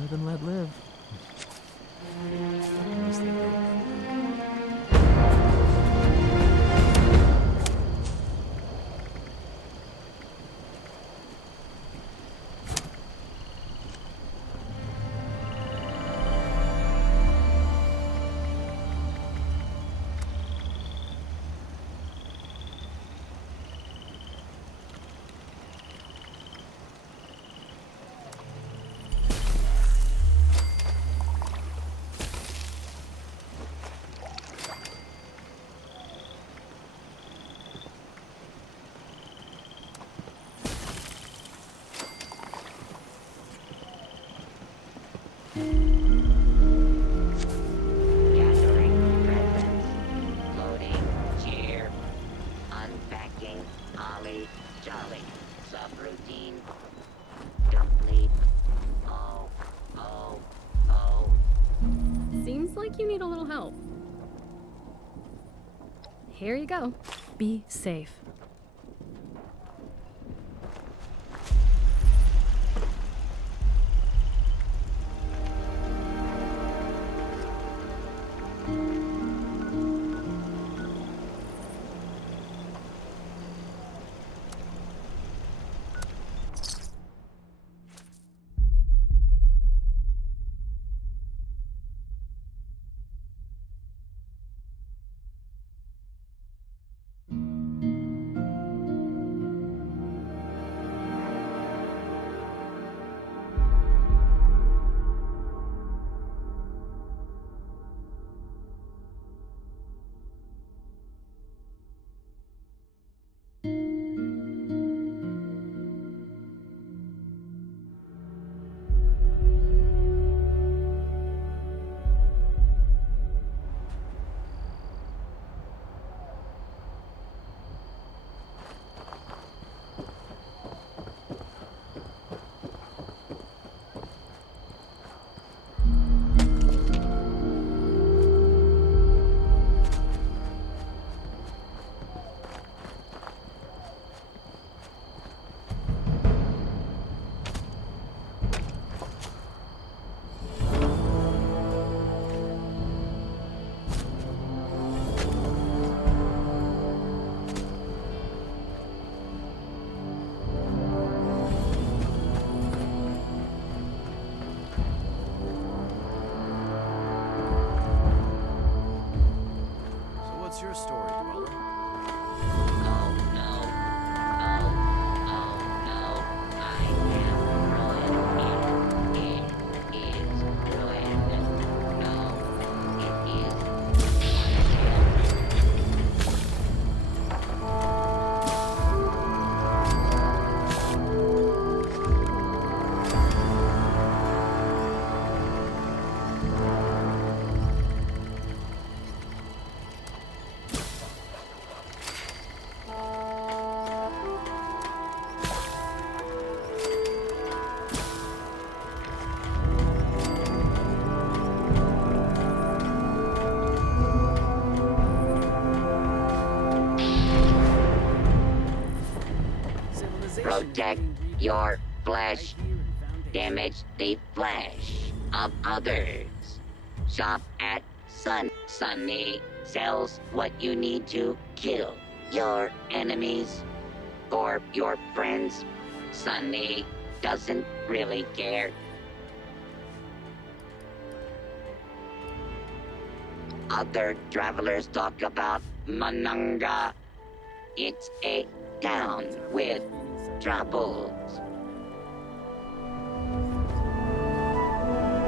Live and let live. Gathering presents, loading, cheer, unpacking, ollie, jolly, subroutine, complete. Oh, oh, oh. Seems like you need a little help. Here you go. Be safe. What's your story, Dweller? Oh no. Oh, oh no. I am ruined. It is ruined. No, it is. Protect your flesh. Damage the flesh of others. Shop at Sunny sells what you need to kill your enemies or your friends. Sunny doesn't really care. Other travelers talk about Mananga. It's a town with troubles.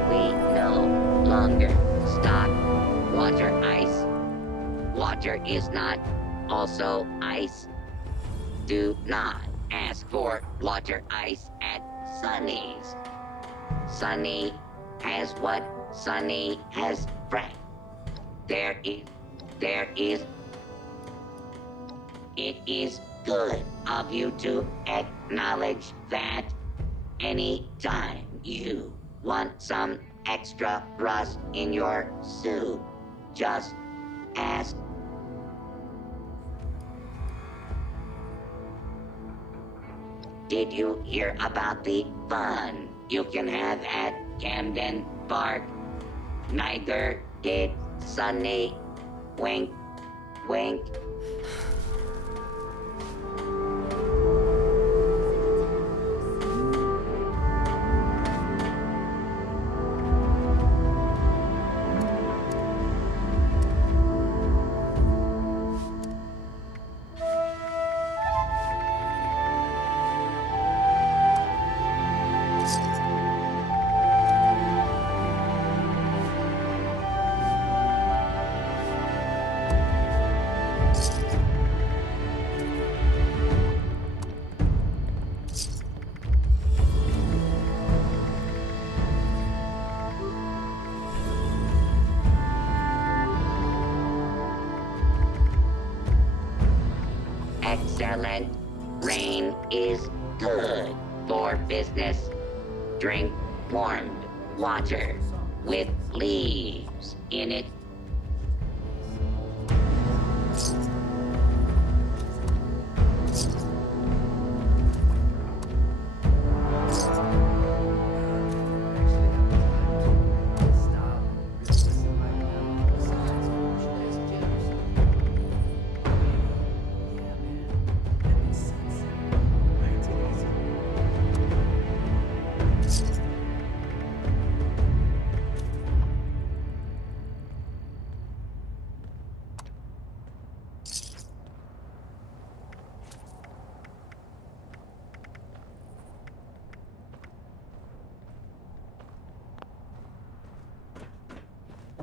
We know longer stock water ice. Water is not also ice. Do not ask for water ice at Sunny's. Sunny has what Sunny has bred. It is good of you to acknowledge that any time you want some extra rust in your soup, just ask. Did you hear about the fun you can have at Camden Park? Neither did Sunny. Wink, wink. Excellent. Rain is good for business. Drink warmed water with leaves in it.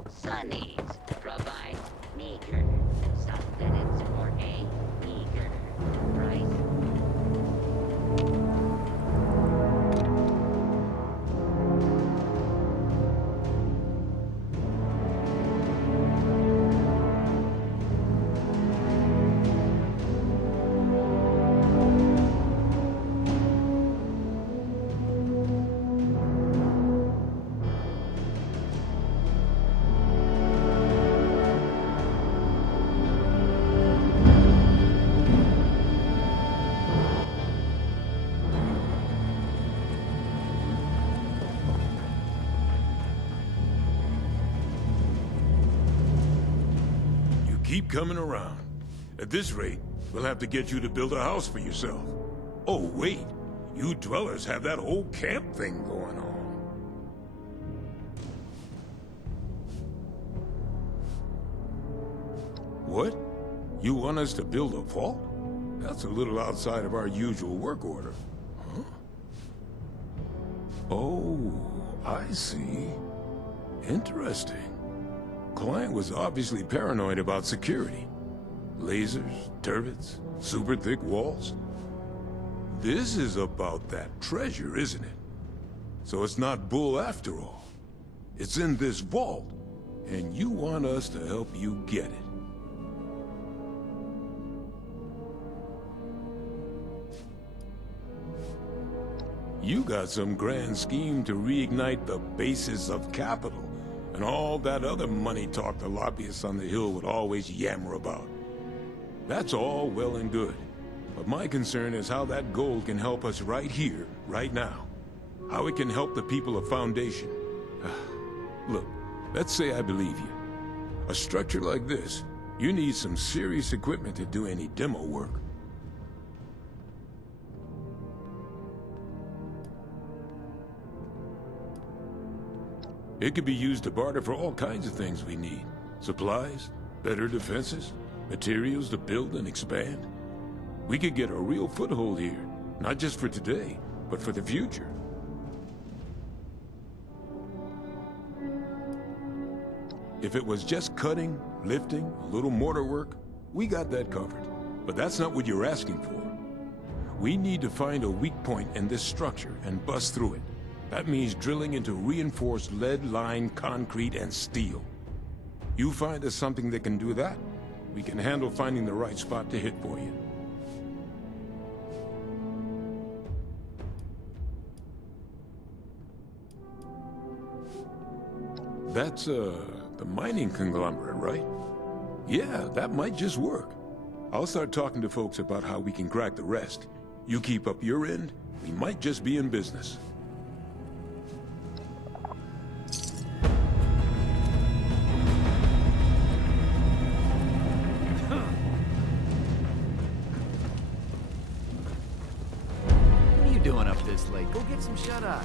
Sunny's provides meager sustenance for a meager price. Keep coming around. At this rate, we'll have to get you to build a house for yourself. Oh, wait. You dwellers have that whole camp thing going on. What? You want us to build a vault? That's a little outside of our usual work order. Huh? Oh, I see. Interesting. Client was obviously paranoid about security. Lasers, turrets, super thick walls. This is about that treasure, isn't it? So it's not bull after all. It's in this vault, and you want us to help you get it. You got some grand scheme to reignite the basis of capital, and all that other money talk the lobbyists on the Hill would always yammer about. That's all well and good, but my concern is how that gold can help us right here, right now. How it can help the people of Foundation. Look, let's say I believe you. A structure like this, you need some serious equipment to do any demo work. It could be used to barter for all kinds of things we need. Supplies, better defenses, materials to build and expand. We could get a real foothold here, not just for today, but for the future. If it was just cutting, lifting, a little mortar work, we got that covered. But that's not what you're asking for. We need to find a weak point in this structure and bust through it. That means drilling into reinforced lead-lined concrete and steel. You find us something that can do that, we can handle finding the right spot to hit for you. That's, the mining conglomerate, right? Yeah, that might just work. I'll start talking to folks about how we can crack the rest. You keep up your end, we might just be in business. What are you doing up this late? Go get some shut-eye.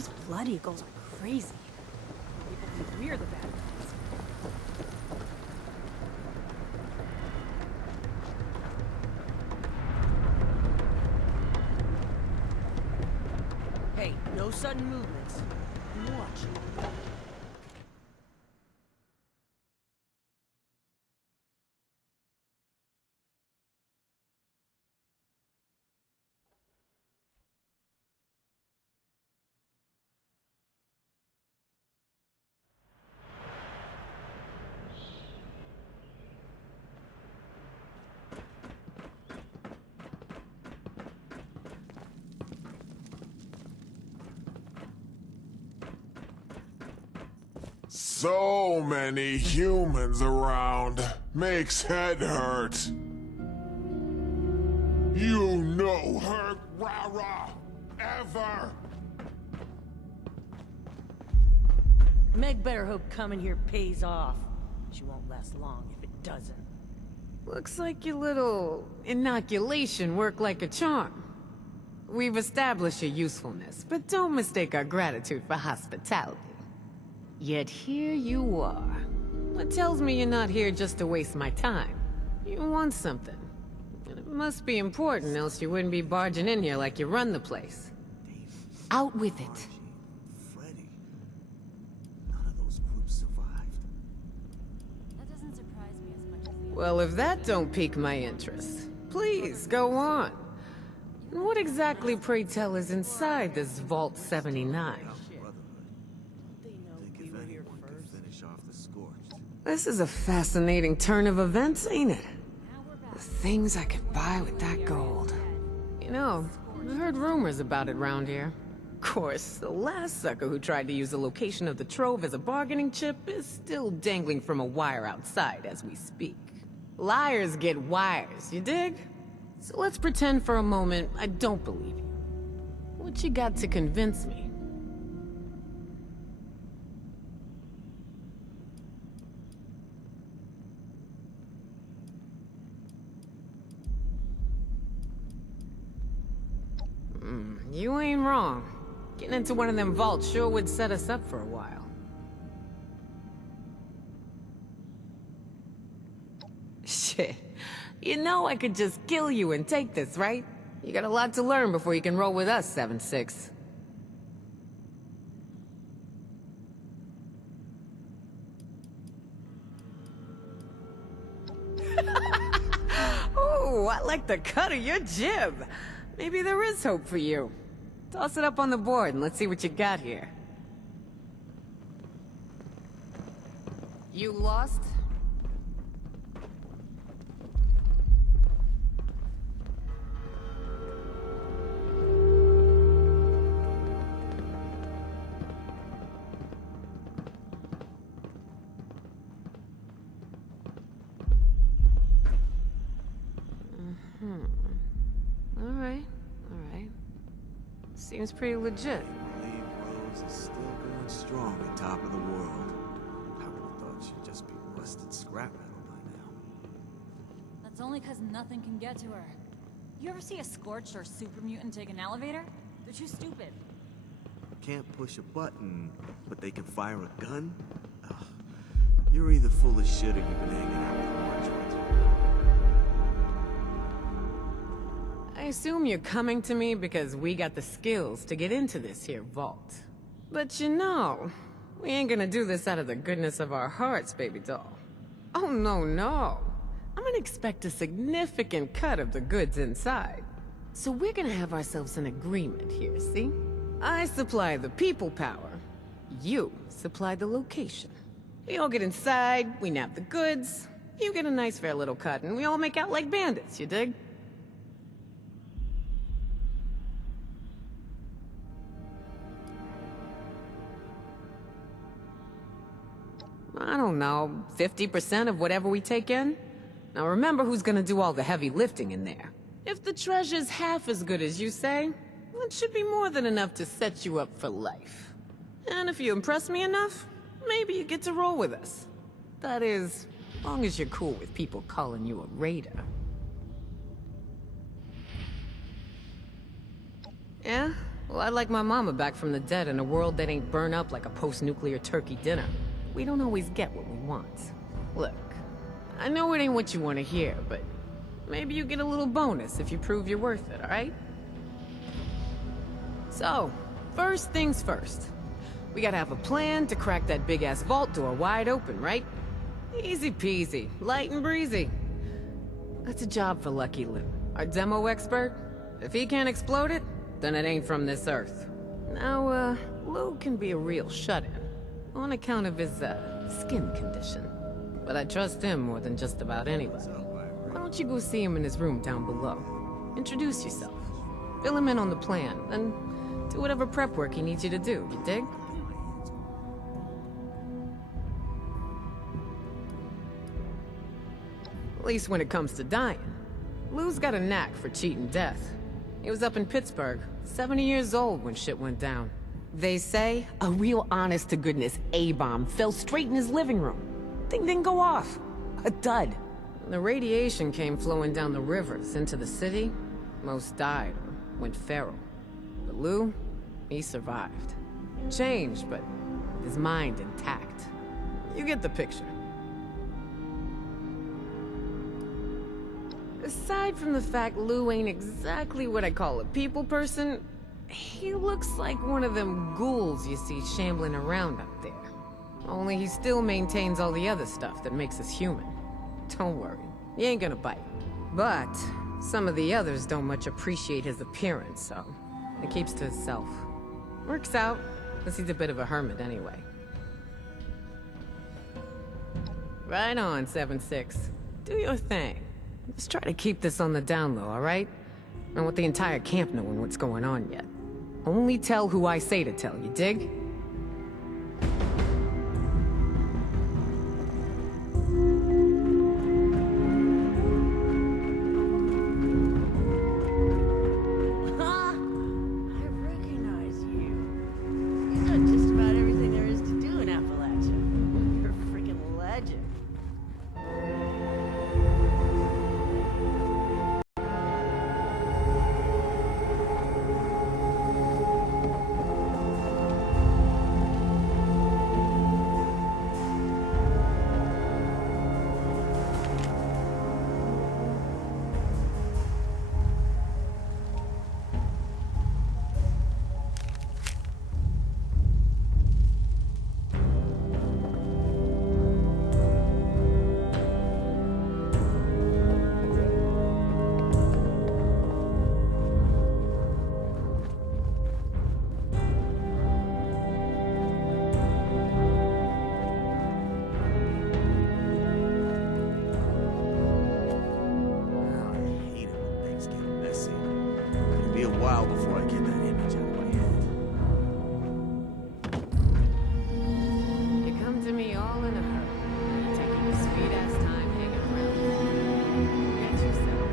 Those blood eagles are crazy. People think we're the bad guys. Hey, no sudden movements. Watch. So many humans around. Makes head hurt. You know her, rah-rah, ever. Meg better hope coming here pays off. She won't last long if it doesn't. Looks like your little inoculation worked like a charm. We've established your usefulness, but don't mistake our gratitude for hospitality. Yet here you are. What tells me you're not here just to waste my time? You want something. And it must be important, else you wouldn't be barging in here like you run the place. Out with it. Freddy. None of those groups survived. That doesn't surprise me as much as the Well, if that don't pique my interest, please, go on. And what exactly, pray tell, is inside this Vault 79? This is a fascinating turn of events, ain't it? The things I could buy with that gold. You know, I heard rumors about it round here. Of course, the last sucker who tried to use the location of the trove as a bargaining chip is still dangling from a wire outside as we speak. Liars get wires, you dig? So let's pretend for a moment I don't believe you. What you got to convince me? You ain't wrong. Getting into one of them vaults sure would set us up for a while. Shit. You know I could just kill you and take this, right? You got a lot to learn before you can roll with us, 7-6. Ooh, I like the cut of your jib. Maybe there is hope for you. Toss it up on the board and let's see what you got here. You lost? Alright. Seems pretty legit. I believe Rose is still going strong at top of the world. I would have thought she'd just be rusted scrap metal by now. That's only because nothing can get to her. You ever see a Scorched or super mutant take an elevator? They're too stupid. Can't push a button, but they can fire a gun? Ugh. You're either full of shit or you've been hanging out with Orange way too long. I assume you're coming to me because we got the skills to get into this here vault. But you know, we ain't gonna do this out of the goodness of our hearts, baby doll. Oh, no. I'm gonna expect a significant cut of the goods inside. So we're gonna have ourselves an agreement here, see? I supply the people power. You supply the location. We all get inside, we nab the goods, you get a nice fair little cut, and we all make out like bandits, you dig? I don't know, 50% of whatever we take in? Now remember who's gonna do all the heavy lifting in there. If the treasure's half as good as you say, it should be more than enough to set you up for life. And if you impress me enough, maybe you get to roll with us. That is, as long as you're cool with people calling you a raider. Yeah? Well, I'd like my mama back from the dead in a world that ain't burned up like a post-nuclear turkey dinner. We don't always get what we want. Look, I know it ain't what you want to hear, but maybe you get a little bonus if you prove you're worth it, alright? So, first things first. We gotta have a plan to crack that big-ass vault door wide open, right? Easy peasy, light and breezy. That's a job for Lucky Lou, our demo expert. If he can't explode it, then it ain't from this earth. Now, Lou can be a real shut-in, on account of his, skin condition. But I trust him more than just about anyone. Why don't you go see him in his room down below? Introduce yourself. Fill him in on the plan, then do whatever prep work he needs you to do, you dig? At least when it comes to dying. Lou's got a knack for cheating death. He was up in Pittsburgh, 70 years old when shit went down. They say a real honest-to-goodness A-bomb fell straight in his living room. Thing didn't go off. A dud. When the radiation came flowing down the rivers into the city, most died or went feral. But Lou, he survived. Changed, but his mind intact. You get the picture. Aside from the fact Lou ain't exactly what I call a people person, he looks like one of them ghouls you see shambling around up there. Only he still maintains all the other stuff that makes us human. Don't worry, he ain't gonna bite. But some of the others don't much appreciate his appearance, so he keeps to himself. Works out, because he's a bit of a hermit anyway. Right on, 7-6. Do your thing. Let's try to keep this on the down low, alright? I don't want the entire camp knowing what's going on yet. Only tell who I say to tell, you dig? I recognize you. You've done just about everything there is to do in Appalachia. You're a freaking legend. While before I get that image out of my head. You come to me all in a hurry, taking your sweet-ass time hanging around. Get yourself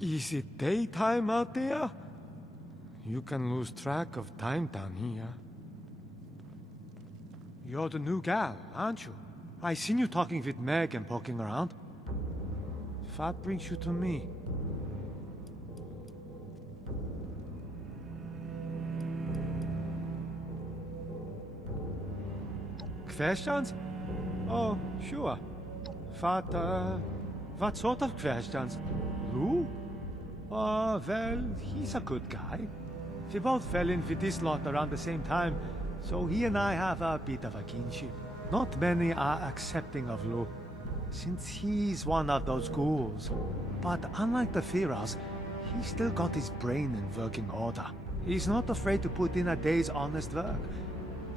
Is it daytime out there? You can lose track of time down here. You're the new gal, aren't you? I seen you talking with Meg and poking around. What brings you to me? Questions? Oh, sure. What sort of questions? Lou? Oh, well, he's a good guy. We both fell in with this lot around the same time, so he and I have a bit of a kinship. Not many are accepting of Lou, since he's one of those ghouls. But unlike the Pharaohs, he's still got his brain in working order. He's not afraid to put in a day's honest work.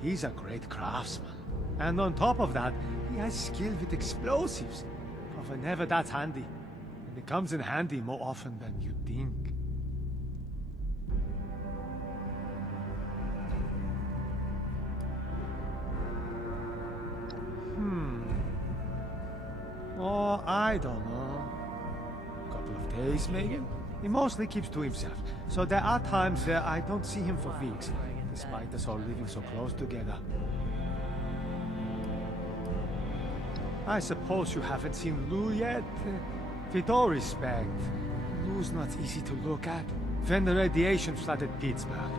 He's a great craftsman. And on top of that, he has skill with explosives. But whenever that's handy. And it comes in handy more often than you think. Oh, I don't know. A couple of days, maybe? He mostly keeps to himself, so there are times where I don't see him for weeks, despite us all living so close together. I suppose you haven't seen Lou yet? With all respect, Lou's not easy to look at. When the radiation flooded Pittsburgh,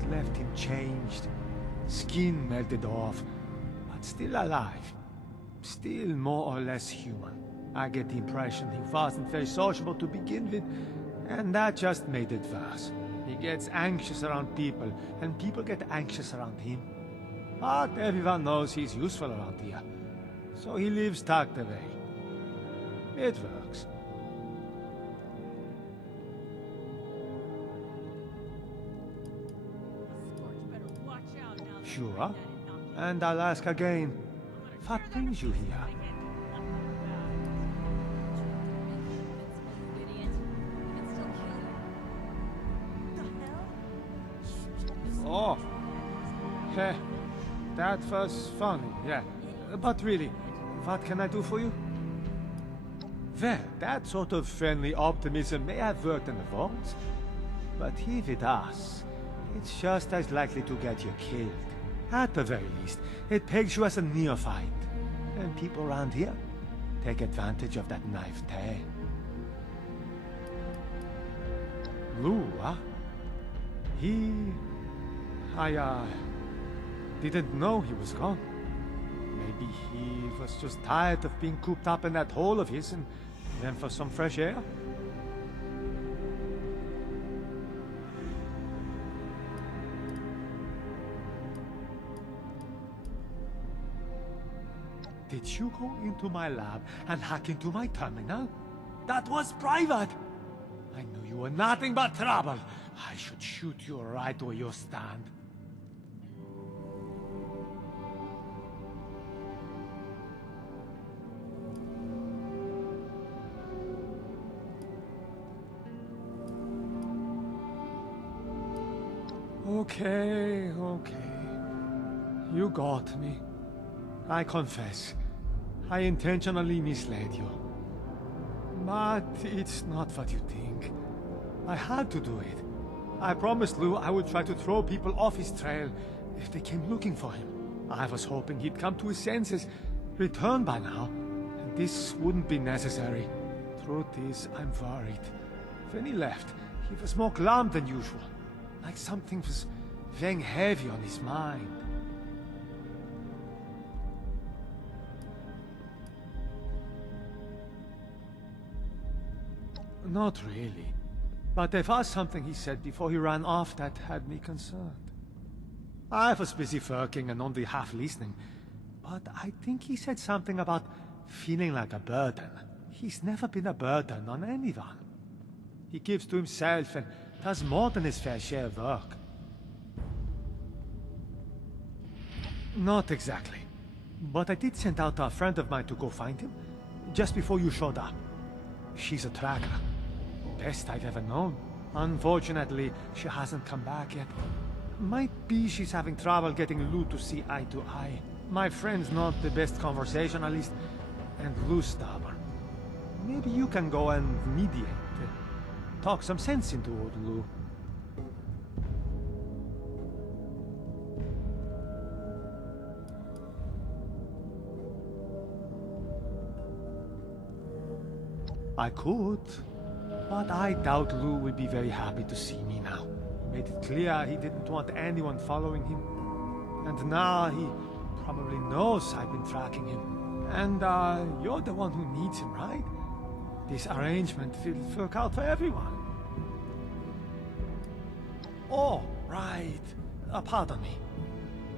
it left him changed. Skin melted off, but still alive. Still more or less human. I get the impression he wasn't very sociable to begin with, and that just made it worse. He gets anxious around people, and people get anxious around him. But everyone knows he's useful around here, so he lives tucked away. It works. Sure, and I'll ask again. What brings you here? Oh, heh, that was funny, yeah. But really, what can I do for you? Well, that sort of friendly optimism may have worked in the vaults, but here with us, it's just as likely to get you killed. At the very least, it pegs you as a neophyte. And people around here take advantage of that naivete. Lou, huh? I didn't know he was gone. Maybe he was just tired of being cooped up in that hole of his and went for some fresh air? Did you go into my lab and hack into my terminal? That was private! I knew you were nothing but trouble. I should shoot you right where you stand. Okay. You got me. I confess. I intentionally misled you. But it's not what you think. I had to do it. I promised Lou I would try to throw people off his trail if they came looking for him. I was hoping he'd come to his senses, return by now, and this wouldn't be necessary. Truth is, I'm worried. When he left, he was more glum than usual, like something was weighing heavy on his mind. Not really. But there was something he said before he ran off that had me concerned. I was busy working and only half listening, but I think he said something about feeling like a burden. He's never been a burden on anyone. He gives to himself and does more than his fair share of work. Not exactly. But I did send out a friend of mine to go find him, just before you showed up. She's a tracker. Best I've ever known. Unfortunately, she hasn't come back yet. Might be she's having trouble getting Lou to see eye to eye. My friend's not the best conversationalist, and Lou's stubborn. Maybe you can go and mediate. talk some sense into old Lou. I could, but I doubt Lou will be very happy to see me now. He made it clear he didn't want anyone following him. And now he probably knows I've been tracking him. And you're the one who needs him, right? This arrangement will work out for everyone. Oh, right. Pardon me.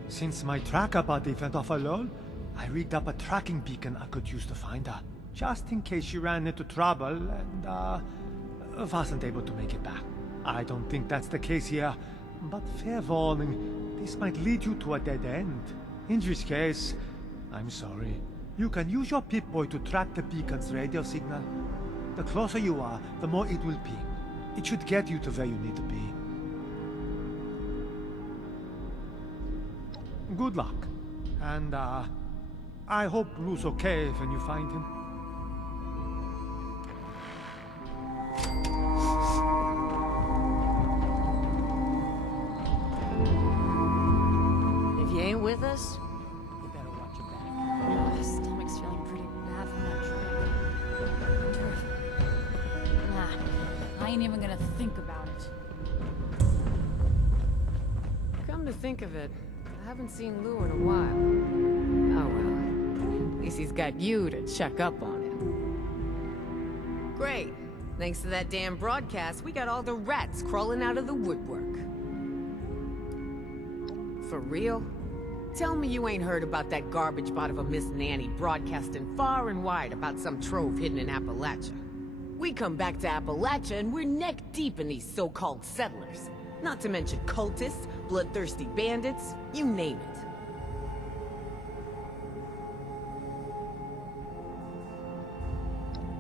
Since my tracker buddy went off alone, I rigged up a tracking beacon I could use to find her. Just in case she ran into trouble and wasn't able to make it back. I don't think that's the case here, but fair warning, this might lead you to a dead end. In which case, I'm sorry. You can use your Pip-Boy to track the beacon's radio signal. The closer you are, the more it will ping. It should get you to where you need to be. Good luck. And I hope Lou's okay when you find him. If you ain't with us, you better watch your back. My stomach's feeling pretty bad from that drink. Nah, I ain't even gonna think about it. Come to think of it, I haven't seen Lou in a while. Oh well. At least he's got you to check up on him. Great. Thanks to that damn broadcast, we got all the rats crawling out of the woodwork. For real? Tell me you ain't heard about that garbage bot of a Miss Nanny broadcasting far and wide about some trove hidden in Appalachia. We come back to Appalachia and we're neck deep in these so-called settlers. Not to mention cultists, bloodthirsty bandits, you name it.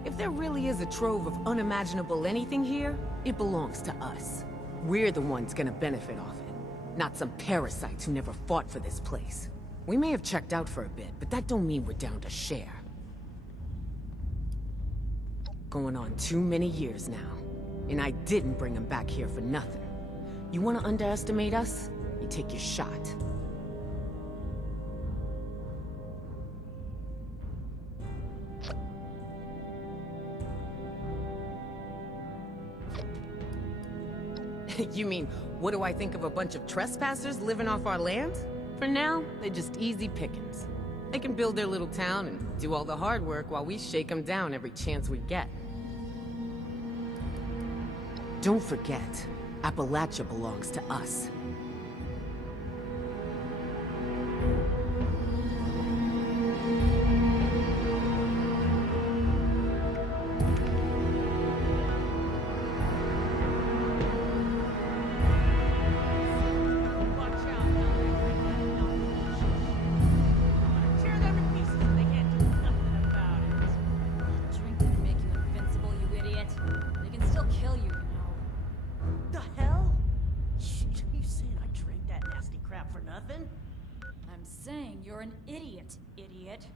If there really is a trove of unimaginable anything here, it belongs to us. We're the ones gonna benefit off it, not some parasites who never fought for this place. We may have checked out for a bit, but that don't mean we're down to share. Going on too many years now, and I didn't bring him back here for nothing. You wanna underestimate us? You take your shot. You mean, what do I think of a bunch of trespassers living off our land? For now, they're just easy pickings. They can build their little town and do all the hard work while we shake them down every chance we get. Don't forget, Appalachia belongs to us. Drink didn't make you invincible, you idiot. They can still kill you, you know. The hell? You saying I drank that nasty crap for nothing? I'm saying you're an idiot, idiot.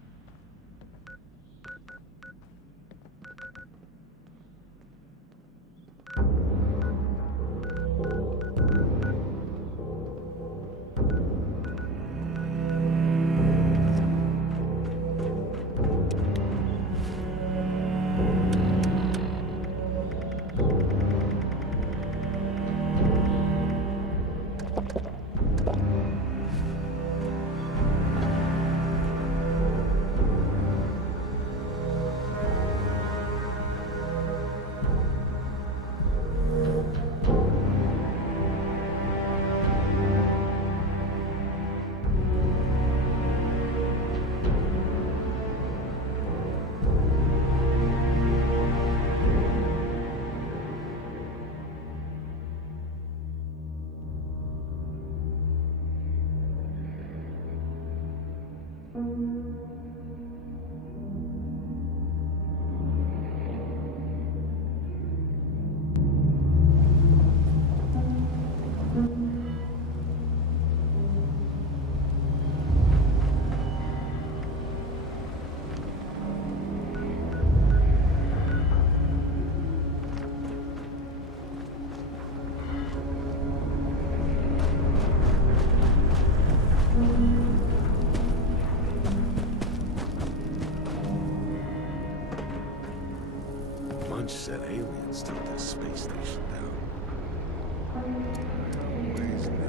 Let's take this space station down. Always knew they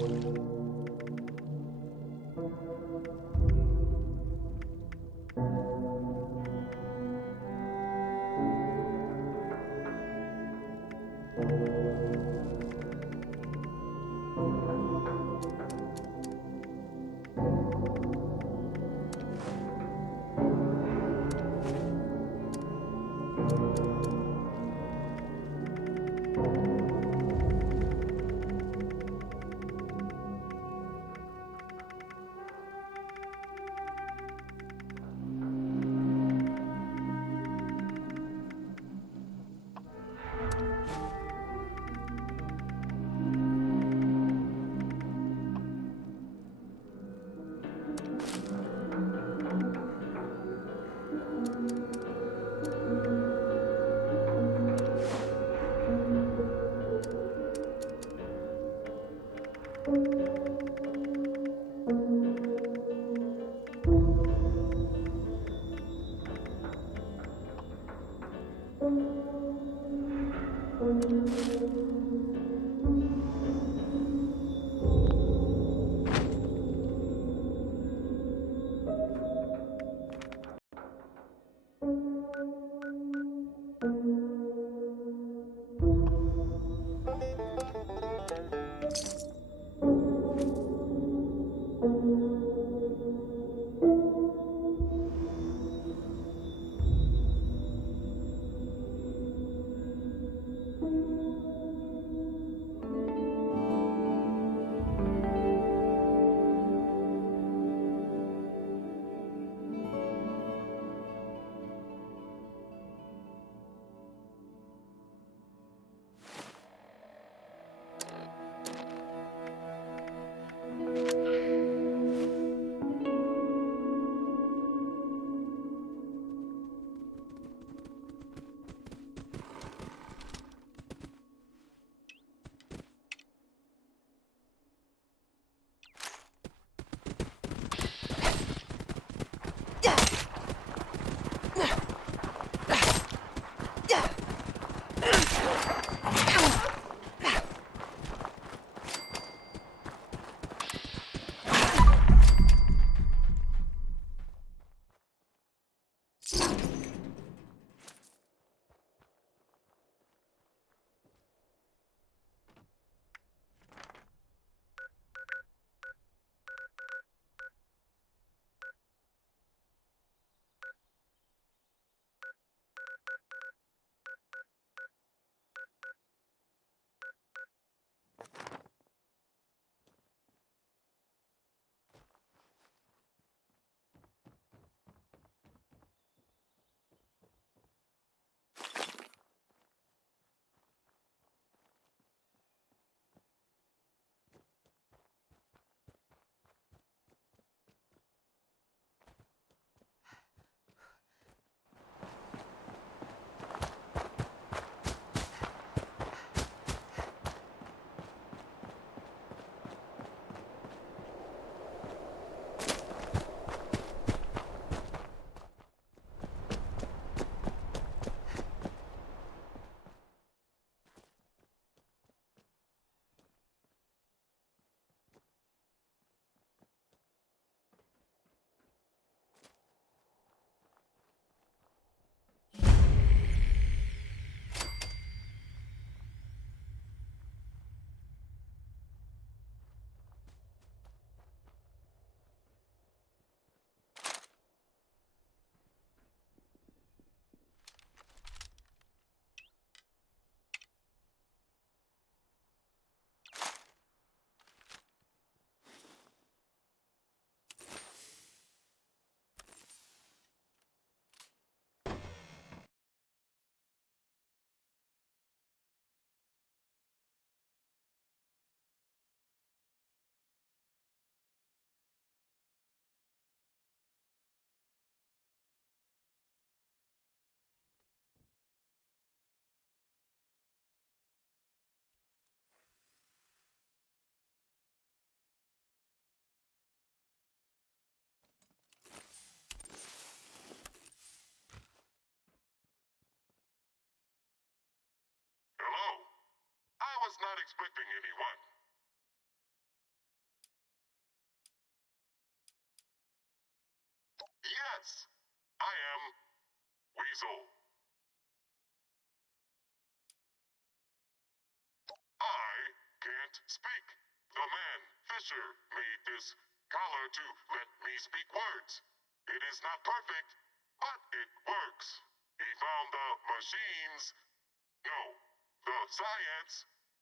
were out there. not expecting anyone. Yes, I am Weasel. I can't speak. The man, Fisher, made this collar to let me speak words. It is not perfect, but it works. He found the machines. No. The science.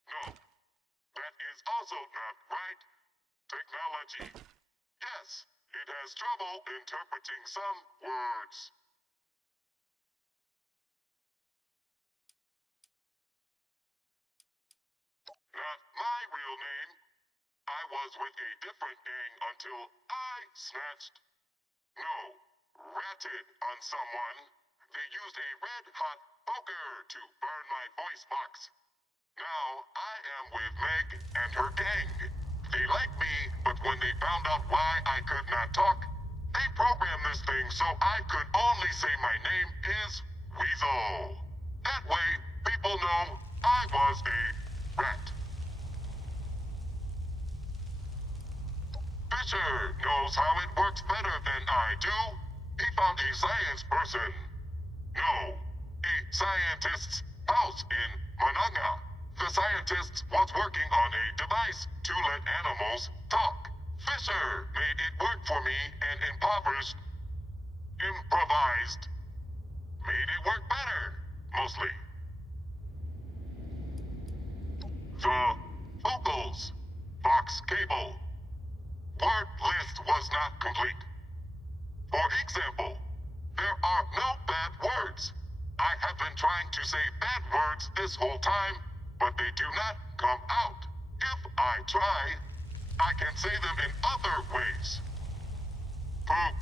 No. That is also not right. Technology. Yes, it has trouble interpreting some words. Not my real name. I was with a different gang until I snatched. No, ratted on someone. They used a red-hot poker to burn my voice box. Now I am with Meg and her gang. They like me, but when they found out why I could not talk, they programmed this thing so I could only say my name is Weasel. That way, people know I was a rat. Fisher knows how it works better than I do. He found a science person. No, a scientist's house in Mananga. The scientist was working on a device to let animals talk. Fisher made it work for me and improvised. Made it work better, mostly. The vocals, Fox Cable. Word list was not complete. For example, there are no bad words. I have been trying to say bad words this whole time, but they do not come out. If I try, I can say them in other ways. Poop.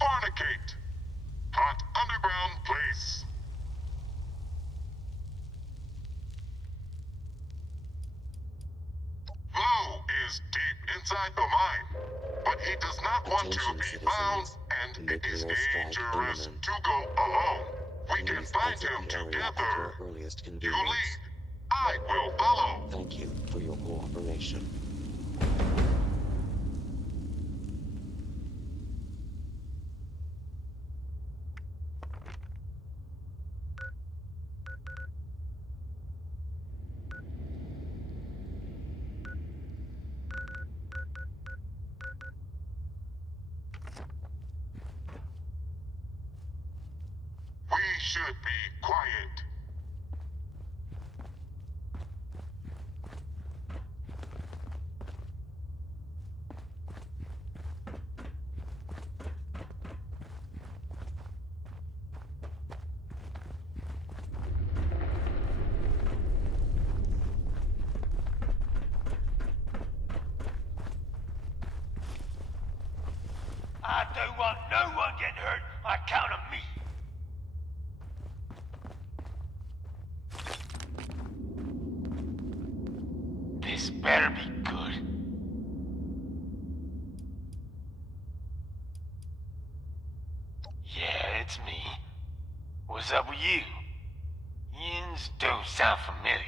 Fornicate. Hot underground place. Blue is deep inside the mine, but he does not want to be found, and it is dangerous to go alone. We can find him together. You lead. I will follow. Thank you for your cooperation. We should be quiet. I don't want no one getting hurt on account of me. This better be good. Yeah, it's me. What's up with you? Yins don't sound familiar.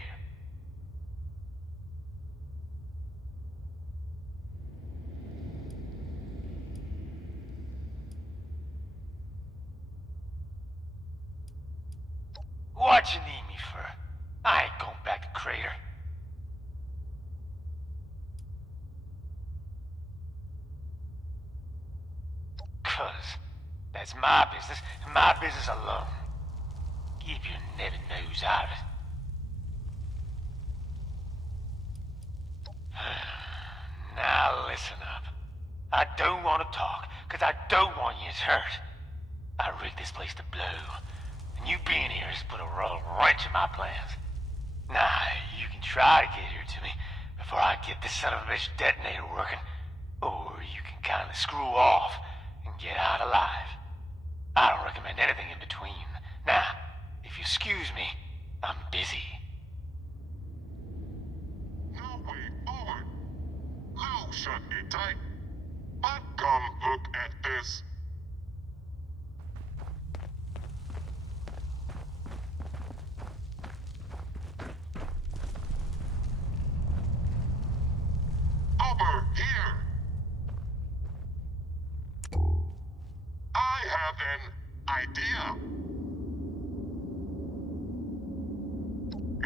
What you need me for? I ain't going back to Crater. Cuz that's my business, and my business alone. Keep your netted nose out of it. Now listen up. I don't want to talk, cuz I don't want you hurt. I rigged this place to blow, and you being here has put a royal wrench in my plans. Now, you can try to get here to me before I get this son of a bitch detonator working, or you can kindly screw off and get out alive. I don't recommend anything in between. Now, if you excuse me, I'm busy. No way forward. Lou shut it tight. But come look at this. over here. I have an idea.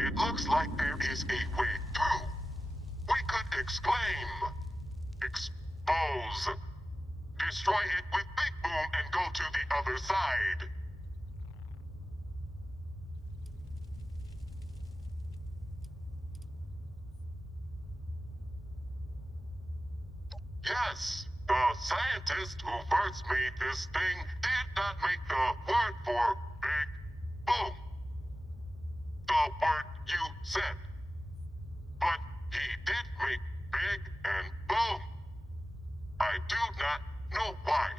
It looks like there is a way through. We could exclaim, expose, destroy it with Big Boom and go to the other side. Yes, the scientist who first made this thing did not make the word for Big Boom. The word you said. But he did make Big and Boom. I do not know why.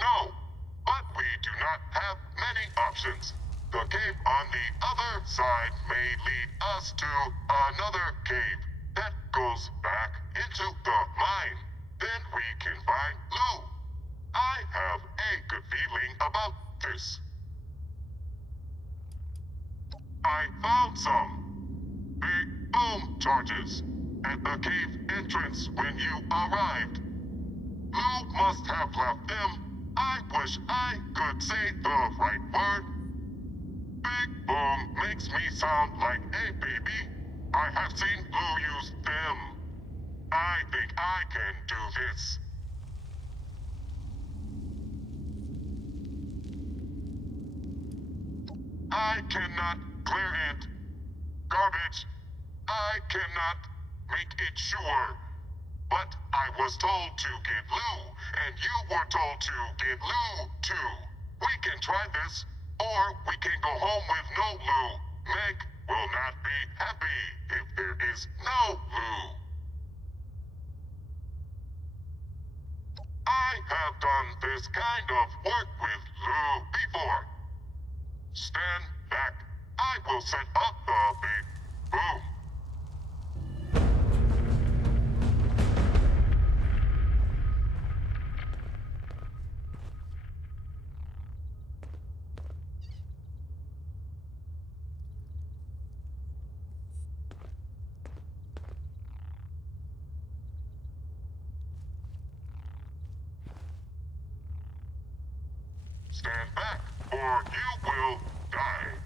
No, but we do not have many options. The cave on the other side may lead us to another cave that goes back into the mine. Then we can find Lou. I have a good feeling about this. I found some Big Boom charges at the cave entrance when you arrived. Lou must have left them. I wish I could say the right word. Big Boom makes me sound like a baby. I have seen Lou use them. I think I can do this. I cannot clear it. Garbage. I cannot make it sure. But I was told to get Lou, and you were told to get Lou too. We can try this, or we can go home with no Lou. Meg will not be happy if there is no Lou. I have done this kind of work with Lou before. Stand back. I will set up the Big Boom. Stand back, or you will die.